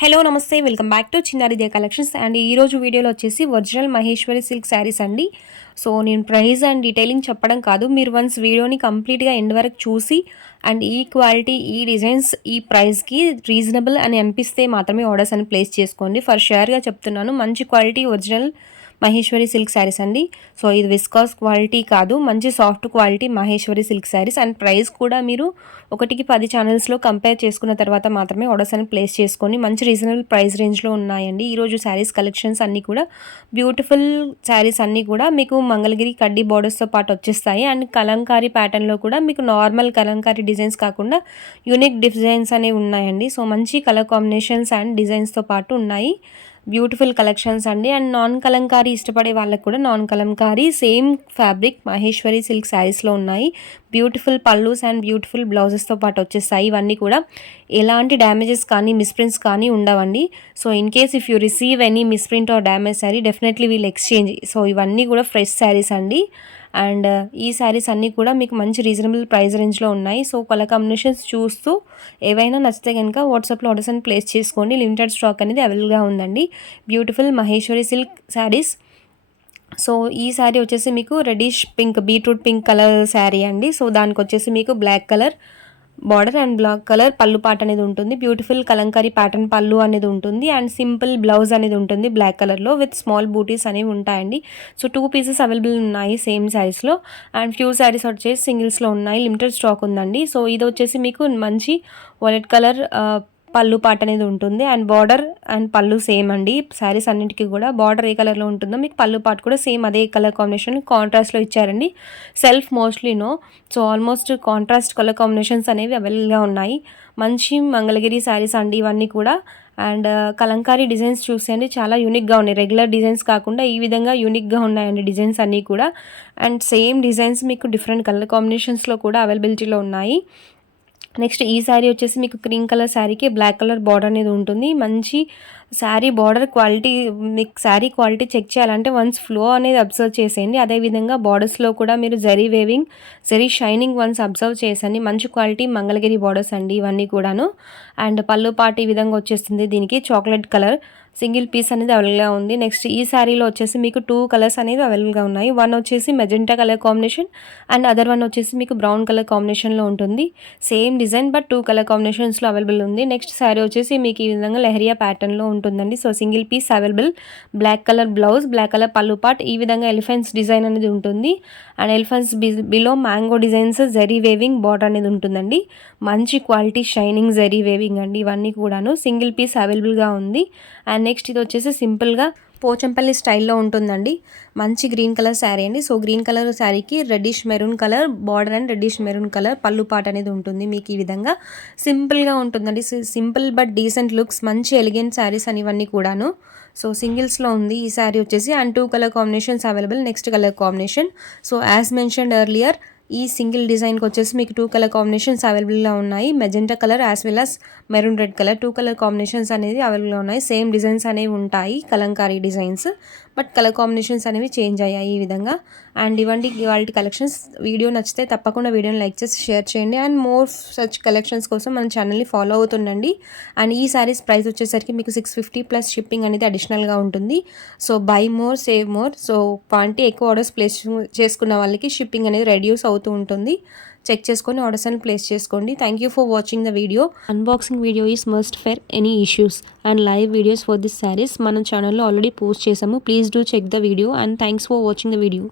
Hello నమస్తే welcome back to చిన్నారిదే collections and ఈరోజు వీడియోలో వచ్చేసి ఒరిజినల్ మహేశ్వరి సిల్క్ శారీస్ అండి. సో నేను ప్రైస్ అండ్ డీటెయిలింగ్ చెప్పడం కాదు, మీరు వన్స్ వీడియోని కంప్లీట్గా ఎండ్ వరకు చూసి అండ్ ఈ క్వాలిటీ ఈ డిజైన్స్ ఈ ప్రైస్కి రీజనబుల్ అని అనిపిస్తే మాత్రమే ఆర్డర్స్ అని ప్లేస్ చేసుకోండి. ఫర్ షూర్గా చెప్తున్నాను, మంచి quality original Maheshwari silk saris అండి. సో ఇది విస్కాస్ క్వాలిటీ కాదు, మంచి soft quality Maheshwari silk saris. And price కూడా మీరు 1-10 ఛానల్స్లో కంపేర్ చేసుకున్న తర్వాత మాత్రమే ఆర్డర్స్ అని ప్లేస్ చేసుకొని మంచి రీజనబుల్ ప్రైస్ రేంజ్లో ఉన్నాయండి. ఈరోజు శారీస్ కలెక్షన్స్ అన్నీ కూడా బ్యూటిఫుల్ శారీస్ అన్నీ కూడా మీకు మంగళగిరి కడ్డీ బార్డర్స్తో పాటు వచ్చేస్తాయి. అండ్ కలంకారీ ప్యాటర్న్లో కూడా మీకు నార్మల్ కలంకారీ డిజైన్స్ కాకుండా యూనిక్ డిజైన్స్ అనేవి ఉన్నాయండి. సో మంచి కలర్ కాంబినేషన్స్ అండ్ డిజైన్స్తో పాటు ఉన్నాయి. బ్యూటిఫుల్ కలెక్షన్స్ అండి. అండ్ నాన్ కలంకారీ ఇష్టపడే వాళ్ళకి కూడా non Kalamkari same fabric Maheshwari silk శారీస్లో ఉన్నాయి. బ్యూటిఫుల్ పల్లూస్ అండ్ బ్యూటిఫుల్ బ్లౌజెస్తో పాటు వచ్చేస్తాయి. ఇవన్నీ కూడా ఎలాంటి డ్యామేజెస్ కానీ మిస్ప్రింట్స్ కానీ ఉండవండి. So in case if you receive any misprint or damage sari definitely wheel exchange. So ఇవన్నీ కూడా ఫ్రెష్ శారీస్ అండి. అండ్ ఈ శారీస్ అన్నీ కూడా మీకు మంచి రీజనబుల్ ప్రైస్ రేంజ్లో ఉన్నాయి. సో కలర్ కాంబినేషన్స్ చూస్తూ ఏవైనా నచ్చితే కనుక వాట్సాప్లో ఆర్డర్స్ అని ప్లేస్ చేసుకోండి. లిమిటెడ్ స్టాక్ అనేది అవైలబుల్గా ఉందండి. Beautiful Maheshwari silk saris. So ఈ శారీ వచ్చేసి మీకు reddish pink beetroot pink colour sari అండి. సో దానికి వచ్చేసి మీకు black colour border and black colour పళ్ళు పాట అనేది ఉంటుంది. బ్యూటిఫుల్ కలంకారీ ప్యాటర్న్ పళ్ళు అనేది ఉంటుంది. అండ్ సింపుల్ బ్లౌజ్ అనేది ఉంటుంది బ్లాక్ కలర్లో విత్ స్మాల్ బూటీస్ అనేవి ఉంటాయండి. సో 2 పీసెస్ అవైలబుల్ ఉన్నాయి సేమ్ సైజ్లో. అండ్ ఫ్యూ శారీస్ వచ్చేసి సింగిల్స్లో ఉన్నాయి, లిమిటెడ్ స్టాక్ ఉందండి. సో ఇది వచ్చేసి మీకు మంచి వైలెట్ కలర్ పళ్ళు పాట అనేది ఉంటుంది. అండ్ బార్డర్ అండ్ పళ్ళు సేమ్ అండి. శారీస్ అన్నింటికి కూడా బార్డర్ ఏ కలర్లో ఉంటుందో మీకు పళ్ళు పాట కూడా సేమ్ అదే కలర్ కాంబినేషన్ కాంట్రాస్ట్లో ఇచ్చారండి. Self mostly no. So almost contrast colour combinations అనేవి అవైలబుల్గా ఉన్నాయి. మంచి మంగళగిరి శారీస్ అండి ఇవన్నీ కూడా. అండ్ కలంకారీ డిజైన్స్ చూసేయండి, చాలా యూనిక్గా ఉన్నాయి. రెగ్యులర్ డిజైన్స్ కాకుండా ఈ విధంగా యూనిక్గా ఉన్నాయండి డిజైన్స్ అన్నీ కూడా. అండ్ సేమ్ డిజైన్స్ మీకు డిఫరెంట్ కలర్ కాంబినేషన్స్లో కూడా అవైలబిలిటీలో ఉన్నాయి. నెక్స్ట్ ఈ శారీ వచ్చేసి మీకు క్రీమ్ కలర్ శారీకి బ్లాక్ కలర్ బార్డర్ అనేది ఉంటుంది. మంచి శారీ బార్డర్ క్వాలిటీ, మీకు శారీ క్వాలిటీ చెక్ చేయాలంటే వన్స్ ఫ్లో అనేది అబ్జర్వ్ చేసేయండి. అదేవిధంగా బార్డర్స్లో కూడా మీరు zari weaving zari shining once observe చేసండి. మంచి క్వాలిటీ మంగళగిరి బార్డర్స్ అండి ఇవన్నీ కూడాను. అండ్ పళ్ళు పాటు ఈ విధంగా వచ్చేస్తుంది. దీనికి చాక్లెట్ కలర్ సింగిల్ పీస్ అనేది అవైలబుల్గా ఉంది. నెక్స్ట్ ఈ శారీలో వచ్చేసి మీకు 2 కలర్స్ అనేది అవైలబుల్గా ఉన్నాయి. వన్ వచ్చేసి magenta colour combination and other one వచ్చేసి మీకు బ్రౌన్ కలర్ కాంబినేషన్లో ఉంటుంది. సేమ్ డిజైన్ బట్ 2 కలర్ కాంబినేషన్స్లో అవైలబుల్ ఉంది. నెక్స్ట్ శారీ వచ్చేసి మీకు ఈ విధంగా లెహరియా ప్యాటర్న్లో ఉంటుందండి. So single piece available. Black colour blouse, black colour pallu పాట్, ఈ విధంగా ఎలిఫెంట్స్ డిజైన్ అనేది ఉంటుంది. And elephants below mango designs zari weaving border అనేది ఉంటుందండి. మంచి క్వాలిటీ షైనింగ్ జరీ వేవింగ్ అండి ఇవన్నీ కూడాను. సింగిల్ పీస్ అవైలబుల్గా ఉంది. అండ్ నెక్స్ట్ ఇది వచ్చేసి సింపుల్గా పోచంపల్లి స్టైల్లో ఉంటుందండి. మంచి గ్రీన్ కలర్ శారీ అండి. సో గ్రీన్ కలర్ శారీకి reddish maroon colour border and reddish maroon colour పళ్ళు పాట అనేది ఉంటుంది. మీకు ఈ విధంగా సింపుల్గా ఉంటుందండి. సింపుల్ బట్ డీసెంట్ లుక్స్, మంచి ఎలిగెంట్ శారీస్ అని ఇవన్నీ కూడాను. సో సింగిల్స్లో ఉంది ఈ శారీ వచ్చేసి. And 2 colour combinations available. Next colour combination so as mentioned earlier ఈ సింగిల్ డిజైన్కి వచ్చేసి మీకు 2 కలర్ కాంబినేషన్స్ అవైలబుల్గా ఉన్నాయి. Magenta colour as well as maroon red colour 2 colour combinations అనేది అవైలబుల్గా ఉన్నాయి. సేమ్ డిజైన్స్ అనేవి ఉంటాయి Kalamkari designs, but colour combinations అనేవి చేంజ్ అయ్యాయి ఈ విధంగా. అండ్ ఇవ్వండి ఇవాల్టి కలెక్షన్స్. వీడియో నచ్చితే తప్పకుండా వీడియోని లైక్ చేసి షేర్ చేయండి. అండ్ మోర్ సచ్ కలెక్షన్స్ కోసం మన ఛానల్ని ఫాలో అవుతుండండి. అండ్ ఈ శారీస్ ప్రైస్ వచ్చేసరికి మీకు 650 ప్లస్ షిప్పింగ్ అనేది అడిషనల్గా ఉంటుంది. So by more save more. So quantity ఎక్కువ ఆర్డర్స్ ప్లేస్ చేసుకున్న వాళ్ళకి షిప్పింగ్ అనేది రెడ్యూస్ అవుతూ ఉంటుంది. చెక్ చేసుకొని ఆర్డర్స్ అని ప్లేస్ చేసుకోండి. Thank you for watching the video. Unboxing video is must for any issues and live videos for this saris మన ఛానల్లో ఆల్రెడీ పోస్ట్ చేసాము. Please do check the video and thanks for watching the video.